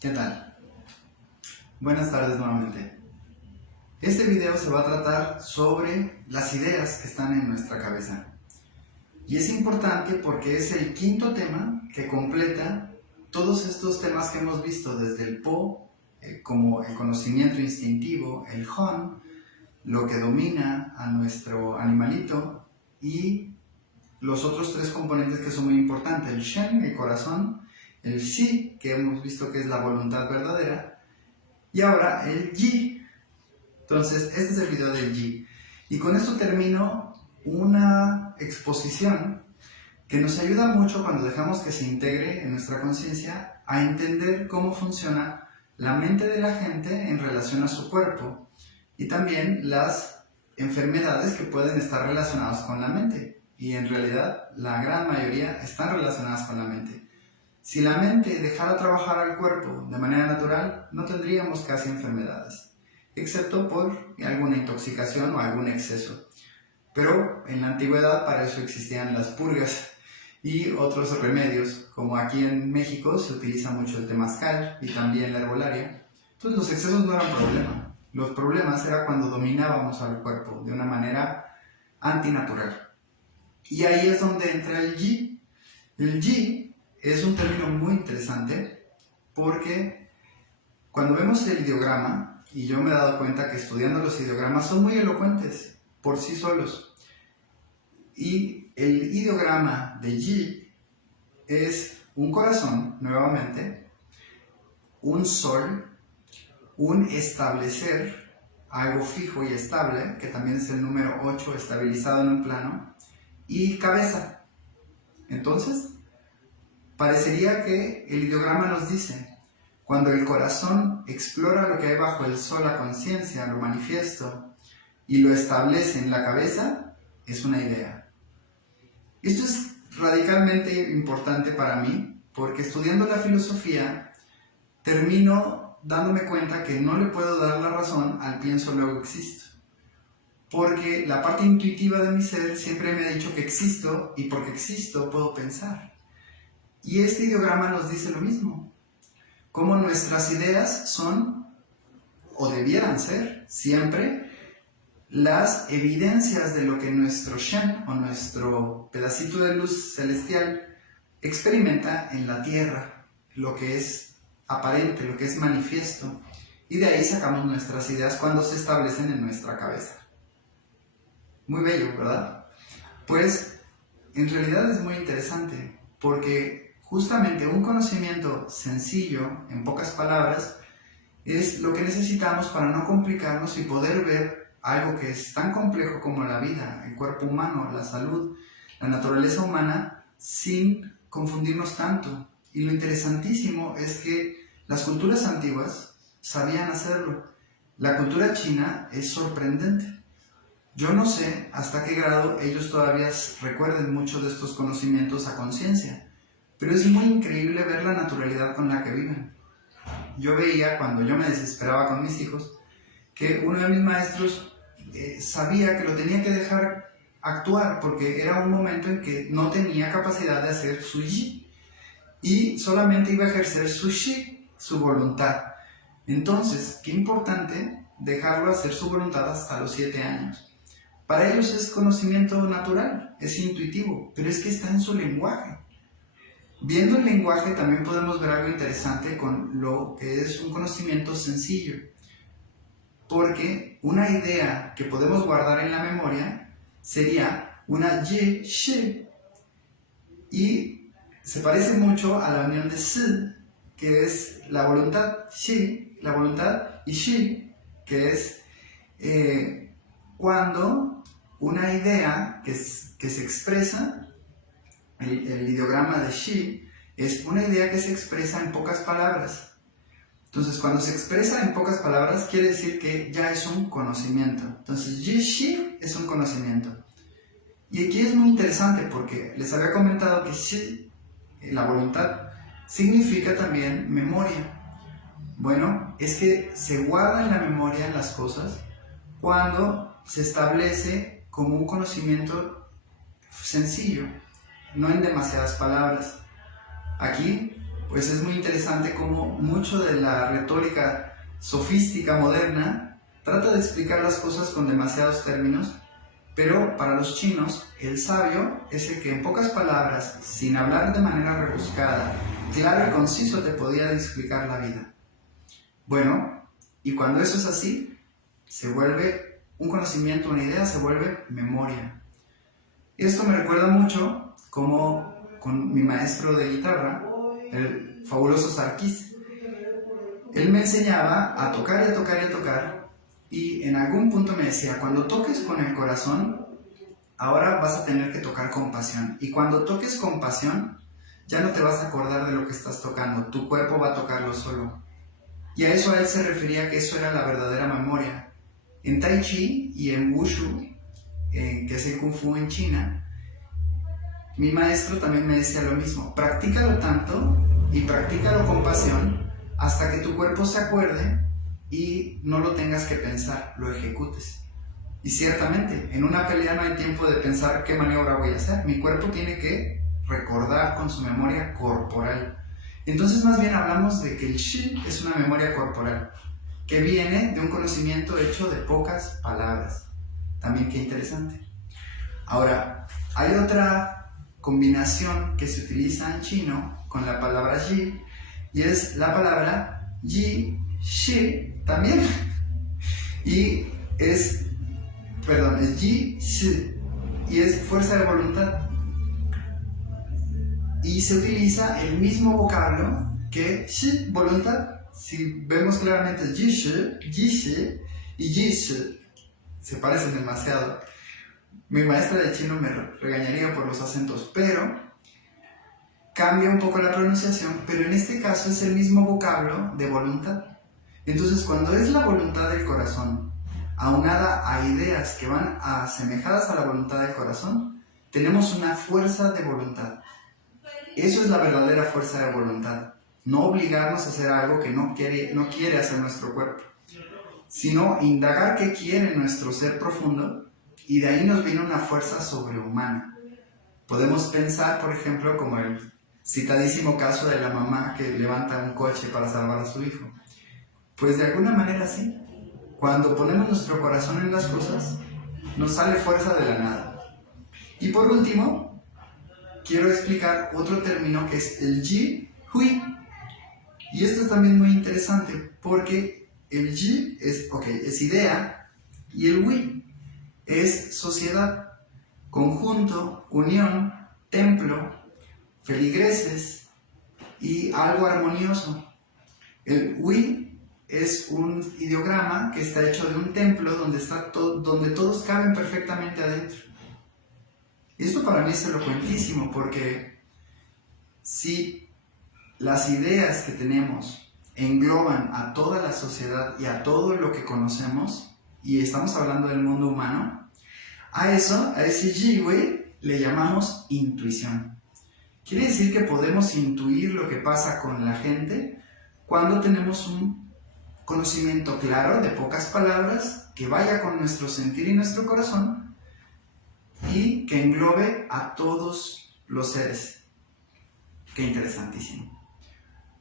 ¿Qué tal? Buenas tardes nuevamente. Este video se va a tratar sobre las ideas que están en nuestra cabeza. Y es importante porque es el quinto tema que completa todos estos temas que hemos visto desde el Po, como el conocimiento instintivo, el Hon, lo que domina a nuestro animalito, y los otros tres componentes que son muy importantes, el Shen, el corazón, el Shi, que hemos visto que es la voluntad verdadera, y ahora el Yi. Entonces, este es el video del Yi. Y con esto termino una exposición que nos ayuda mucho cuando dejamos que se integre en nuestra conciencia a entender cómo funciona la mente de la gente en relación a su cuerpo y también las enfermedades que pueden estar relacionadas con la mente. Y en realidad, la gran mayoría están relacionadas con la mente. Si la mente dejara trabajar al cuerpo de manera natural, no tendríamos casi enfermedades, excepto por alguna intoxicación o algún exceso. Pero en la antigüedad para eso existían las purgas y otros remedios, como aquí en México se utiliza mucho el temazcal y también la herbolaria. Entonces los excesos no eran problema. Los problemas era cuando dominábamos al cuerpo de una manera antinatural. Y ahí es donde entra el Yi. El Yi es un término muy interesante porque cuando vemos el ideograma, y yo me he dado cuenta que estudiando los ideogramas son muy elocuentes por sí solos, y el ideograma de Yi es un corazón, nuevamente, un sol, un establecer, algo fijo y estable, que también es el número 8 estabilizado en un plano, y cabeza. Entonces, parecería que el ideograma nos dice, cuando el corazón explora lo que hay bajo el sol, la conciencia, lo manifiesto, y lo establece en la cabeza, es una idea. Esto es radicalmente importante para mí, porque estudiando la filosofía, termino dándome cuenta que no le puedo dar la razón al pienso luego existo. Porque la parte intuitiva de mi ser siempre me ha dicho que existo, y porque existo puedo pensar. Y este ideograma nos dice lo mismo. Cómo nuestras ideas son, o debieran ser, siempre las evidencias de lo que nuestro Shen, o nuestro pedacito de luz celestial, experimenta en la Tierra, lo que es aparente, lo que es manifiesto. Y de ahí sacamos nuestras ideas cuando se establecen en nuestra cabeza. Muy bello, ¿verdad? Pues en realidad es muy interesante, porque justamente un conocimiento sencillo, en pocas palabras, es lo que necesitamos para no complicarnos y poder ver algo que es tan complejo como la vida, el cuerpo humano, la salud, la naturaleza humana, sin confundirnos tanto. Y lo interesantísimo es que las culturas antiguas sabían hacerlo. La cultura china es sorprendente. Yo no sé hasta qué grado ellos todavía recuerden mucho de estos conocimientos a conciencia, pero es muy increíble ver la naturalidad con la que viven. Yo veía, cuando yo me desesperaba con mis hijos, que uno de mis maestros sabía que lo tenía que dejar actuar porque era un momento en que no tenía capacidad de hacer su Yi y solamente iba a ejercer su Shi, su voluntad. Entonces, qué importante dejarlo hacer su voluntad hasta los 7 años. Para ellos es conocimiento natural, es intuitivo, pero es que está en su lenguaje. Viendo el lenguaje también podemos ver algo interesante con lo que es un conocimiento sencillo, porque una idea que podemos guardar en la memoria sería una Yi, Shi, y se parece mucho a la unión de Si, que es la voluntad, Shi, la voluntad, y Shi, que es cuando una idea que se expresa, el ideograma de Shi, es una idea que se expresa en pocas palabras. Entonces, cuando se expresa en pocas palabras, quiere decir que ya es un conocimiento. Entonces, Yi, Shi es un conocimiento. Y aquí es muy interesante porque les había comentado que Shi, la voluntad, significa también memoria. Bueno, es que se guardan en la memoria las cosas cuando se establece como un conocimiento sencillo, no en demasiadas palabras. Aquí pues es muy interesante cómo mucho de la retórica sofística moderna trata de explicar las cosas con demasiados términos, pero para los chinos el sabio es el que en pocas palabras, sin hablar de manera rebuscada, claro y conciso te podía explicar la vida. Bueno, y cuando eso es así, se vuelve un conocimiento, una idea, se vuelve memoria. Esto me recuerda mucho como con mi maestro de guitarra, el fabuloso Sarkis. Él me enseñaba a tocar y a tocar y a tocar, y en algún punto me decía, cuando toques con el corazón, ahora vas a tener que tocar con pasión. Y cuando toques con pasión, ya no te vas a acordar de lo que estás tocando, tu cuerpo va a tocarlo solo. Y a eso él se refería, que eso era la verdadera memoria. En Tai Chi y en Wushu, que es el Kung Fu en China, mi maestro también me decía lo mismo, practícalo tanto y practícalo con pasión hasta que tu cuerpo se acuerde y no lo tengas que pensar, lo ejecutes. Y ciertamente, en una pelea no hay tiempo de pensar qué maniobra voy a hacer, mi cuerpo tiene que recordar con su memoria corporal. Entonces más bien hablamos de que el Shi es una memoria corporal, que viene de un conocimiento hecho de pocas palabras. También qué interesante. Ahora, hay otra combinación que se utiliza en chino con la palabra Yi, y es la palabra Yi, Shi también. Y es Yi, Shi, y es fuerza de voluntad. Y se utiliza el mismo vocablo que Shi, voluntad. Si vemos claramente Yi Shi y Yi Shi se parecen demasiado. Mi maestra de chino me regañaría por los acentos, pero cambia un poco la pronunciación, pero en este caso es el mismo vocablo de voluntad. Entonces, cuando es la voluntad del corazón, aunada a ideas que van asemejadas a la voluntad del corazón, tenemos una fuerza de voluntad. Eso es la verdadera fuerza de voluntad. No obligarnos a hacer algo que no quiere hacer nuestro cuerpo, sino indagar qué quiere nuestro ser profundo, y de ahí nos viene una fuerza sobrehumana. Podemos pensar, por ejemplo, como el citadísimo caso de la mamá que levanta un coche para salvar a su hijo. Pues de alguna manera sí. Cuando ponemos nuestro corazón en las cosas, nos sale fuerza de la nada. Y por último, quiero explicar otro término que es el Ji Hui. Y esto es también muy interesante porque el Ji es idea y el Hui es sociedad, conjunto, unión, templo, feligreses y algo armonioso. El Hui es un ideograma que está hecho de un templo donde todos caben perfectamente adentro. Esto para mí es elocuentísimo porque si las ideas que tenemos engloban a toda la sociedad y a todo lo que conocemos, y estamos hablando del mundo humano, a ese Ji Hui le llamamos intuición. Quiere decir que podemos intuir lo que pasa con la gente cuando tenemos un conocimiento claro de pocas palabras que vaya con nuestro sentir y nuestro corazón y que englobe a todos los seres. Qué interesantísimo.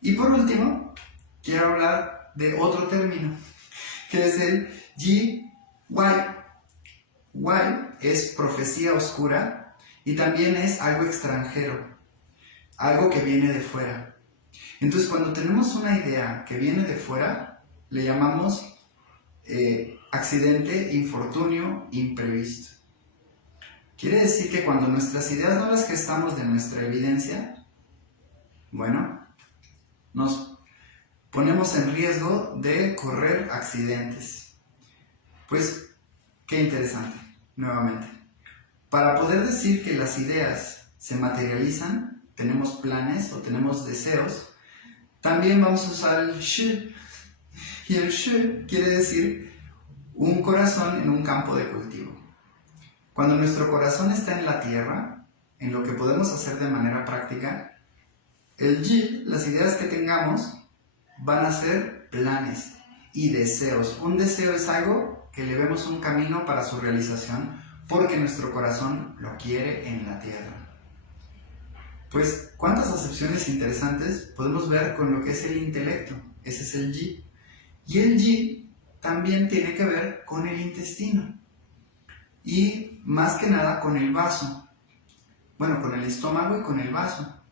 Y por último, quiero hablar de otro término, que es el Yi Wai. Wai es profecía oscura y también es algo extranjero, algo que viene de fuera. Entonces, cuando tenemos una idea que viene de fuera, le llamamos accidente, infortunio, imprevisto. Quiere decir que cuando nuestras ideas no las gestamos de nuestra evidencia, bueno, nos ponemos en riesgo de correr accidentes. Pues, qué interesante, nuevamente. Para poder decir que las ideas se materializan, tenemos planes o tenemos deseos, también vamos a usar el Shi. Y el Shi quiere decir un corazón en un campo de cultivo. Cuando nuestro corazón está en la tierra, en lo que podemos hacer de manera práctica, el Yi, las ideas que tengamos, van a ser planes y deseos. Un deseo es algo que le vemos un camino para su realización porque nuestro corazón lo quiere en la tierra. Pues, ¿cuántas acepciones interesantes podemos ver con lo que es el intelecto? Ese es el Yi. Y el Yi también tiene que ver con el intestino. Y más que nada con el vaso. Bueno, con el estómago y con el vaso.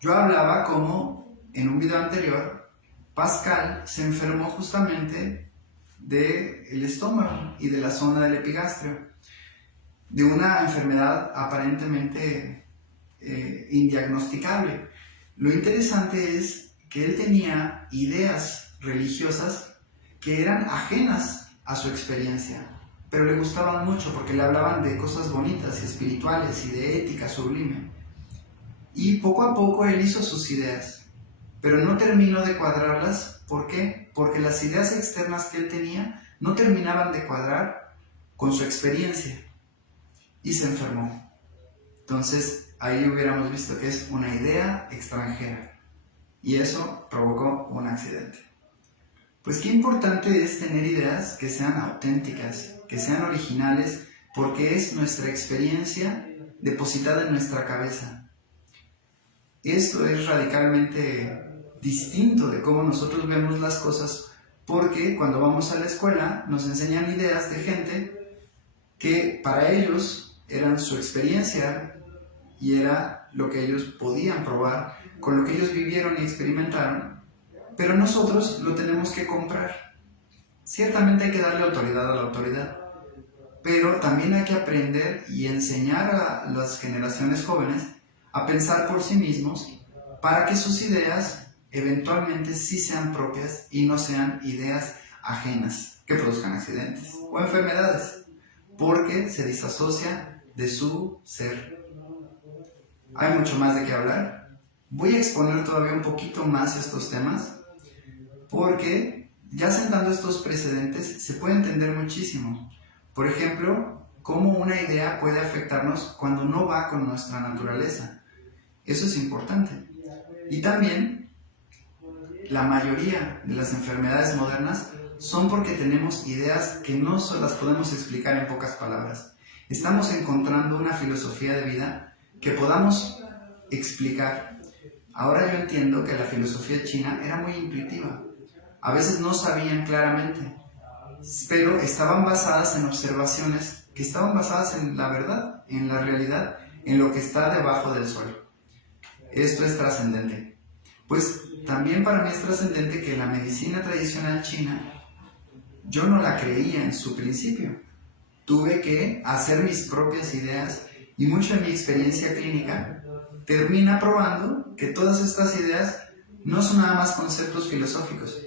Yo hablaba como en un video anterior, Pascal se enfermó justamente del estómago y de la zona del epigastrio, de una enfermedad aparentemente indiagnosticable. Lo interesante es que él tenía ideas religiosas que eran ajenas a su experiencia, pero le gustaban mucho porque le hablaban de cosas bonitas y espirituales y de ética sublime. Y poco a poco él hizo sus ideas, pero no terminó de cuadrarlas. ¿Por qué? Porque las ideas externas que él tenía no terminaban de cuadrar con su experiencia y se enfermó. Entonces ahí hubiéramos visto que es una idea extranjera y eso provocó un accidente. Pues qué importante es tener ideas que sean auténticas, que sean originales, porque es nuestra experiencia depositada en nuestra cabeza. Esto es radicalmente distinto de cómo nosotros vemos las cosas, porque cuando vamos a la escuela nos enseñan ideas de gente que para ellos eran su experiencia y era lo que ellos podían probar, con lo que ellos vivieron y experimentaron, pero nosotros lo tenemos que comprar. Ciertamente hay que darle autoridad a la autoridad, pero también hay que aprender y enseñar a las generaciones jóvenes a pensar por sí mismos para que sus ideas eventualmente sí sean propias y no sean ideas ajenas que produzcan accidentes o enfermedades, porque se disasocia de su ser. Hay mucho más de qué hablar. Voy a exponer todavía un poquito más estos temas, porque ya sentando estos precedentes se puede entender muchísimo. Por ejemplo, cómo una idea puede afectarnos cuando no va con nuestra naturaleza. Eso es importante. Y también, la mayoría de las enfermedades modernas son porque tenemos ideas que no solo las podemos explicar en pocas palabras. Estamos encontrando una filosofía de vida que podamos explicar. Ahora yo entiendo que la filosofía china era muy intuitiva. A veces no sabían claramente, pero estaban basadas en observaciones que estaban basadas en la verdad, en la realidad, en lo que está debajo del sol. Esto es trascendente. Pues también para mí es trascendente que la medicina tradicional china, yo no la creía en su principio. Tuve que hacer mis propias ideas y mucha de mi experiencia clínica termina probando que todas estas ideas no son nada más conceptos filosóficos.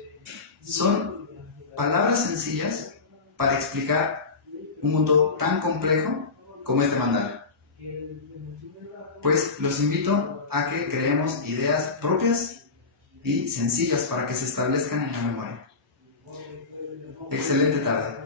Son palabras sencillas para explicar un mundo tan complejo como este mandala. Pues los invito a que creemos ideas propias y sencillas para que se establezcan en la memoria. Excelente tarde.